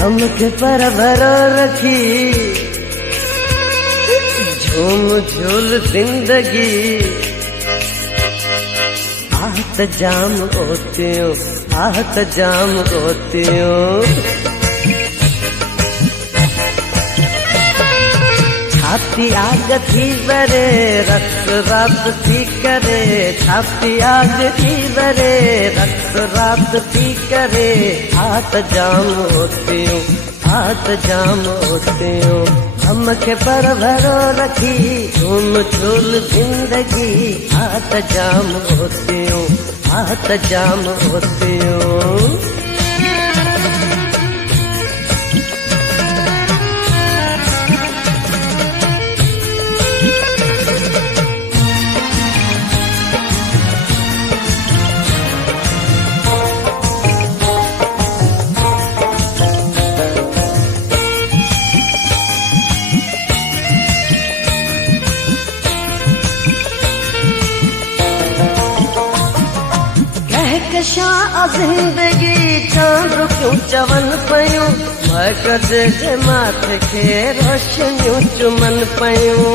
हमके पर भरो रखी झूम झूल जिंदगी आहत जाम होतियों आहत जाम होतियों छाती आग थी बरे रक्त रात थी करे छाती आग थी बरे रक्त रात थी करे आहत जाम होतियों आहत जाम होतियों हमके पर भरो रखी झूम झूल जिंदगी आहत जाम होतियों आहत जाम होतियों कशा जिंदगी चांद क्यों चवन पयूं मैं कदे के माथे के रोशनियों चुमन पयूं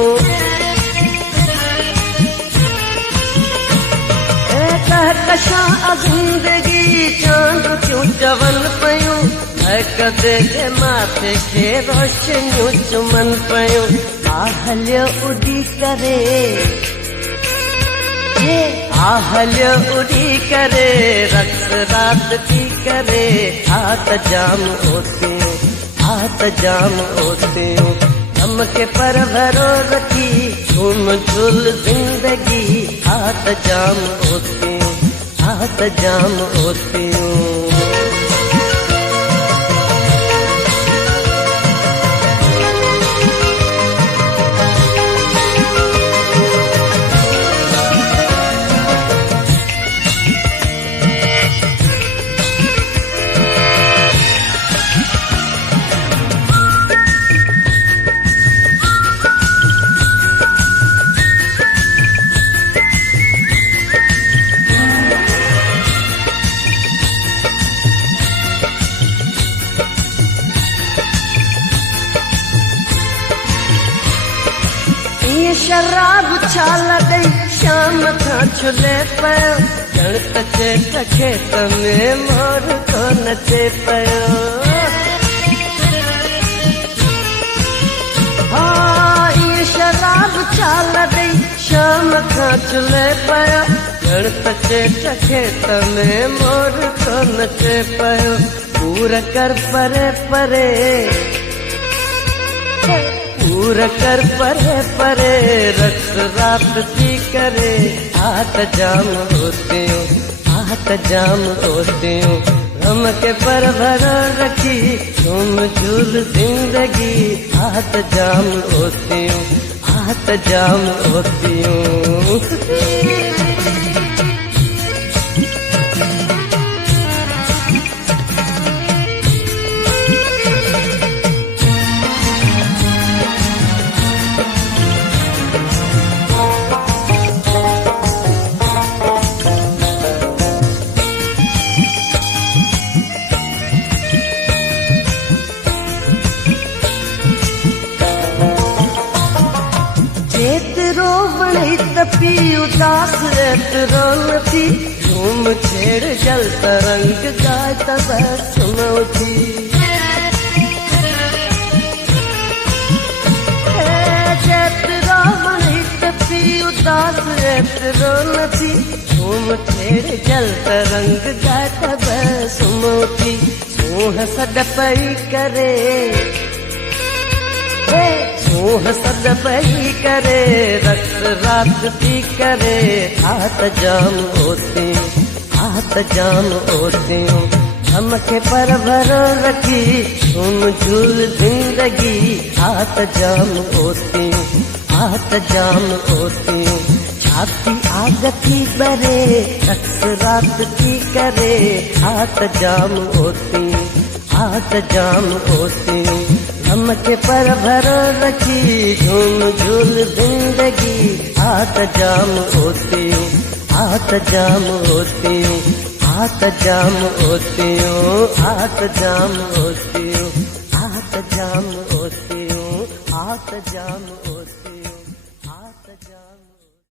कशा जिंदगी चांद क्यों चवन पयूं मैं कदे के माथे के रोशनियों चुमन पयूं आहल्य उड़ी करे आहल्य उड़ी करे रक्त रात की करे आहत जाम होतियों आहत जाम होतियों हमके पर भरो रखी झूम झूल जिंदगी आहत जाम होतियों आहत जाम होतियों शराब छाल गई शाम का छुले पयो गणत चेट खेत में मोर को नचे पयो हाँ ये शराब छाल गई शाम का छुले पयो गणत चेट खेत में मोर को नचे पयो पूरा कर परे परे पूरा कर परे परे रक्त रात थी करे आहत जाम होतियों आहत जाम होतियों हमके पर भरो रखी झूम झूल जिंदगी आहत जाम होतियों आहत जाम होतियों तपी उदास एतरो नथी झूम छेड़ जल तरंग गाय तब सुनौती एतरो मणि तपी उदास एतरो नथी झूम छेड़ जल तरंग गाय तब सुनौती सोह सद पई करे मोह सद पही करे रक्त रात थी करे आहत जाम होतियों आहत जाम होतियों हमके पर भरो रखी झूम झूल जिंदगी आहत जाम होतियों आहत जाम होतियों छाती आग थी बरे रक्त रात थी करे आहत जाम होतियों आहत जाम होतियों हमके पर भरो रखी झूम झूल जिंदगी आहत जाम होतियों आहत जाम होतियों आहत जाम होतियों आहत जाम होतियों। आत जाम ओसियूं आत जाम ओसियूं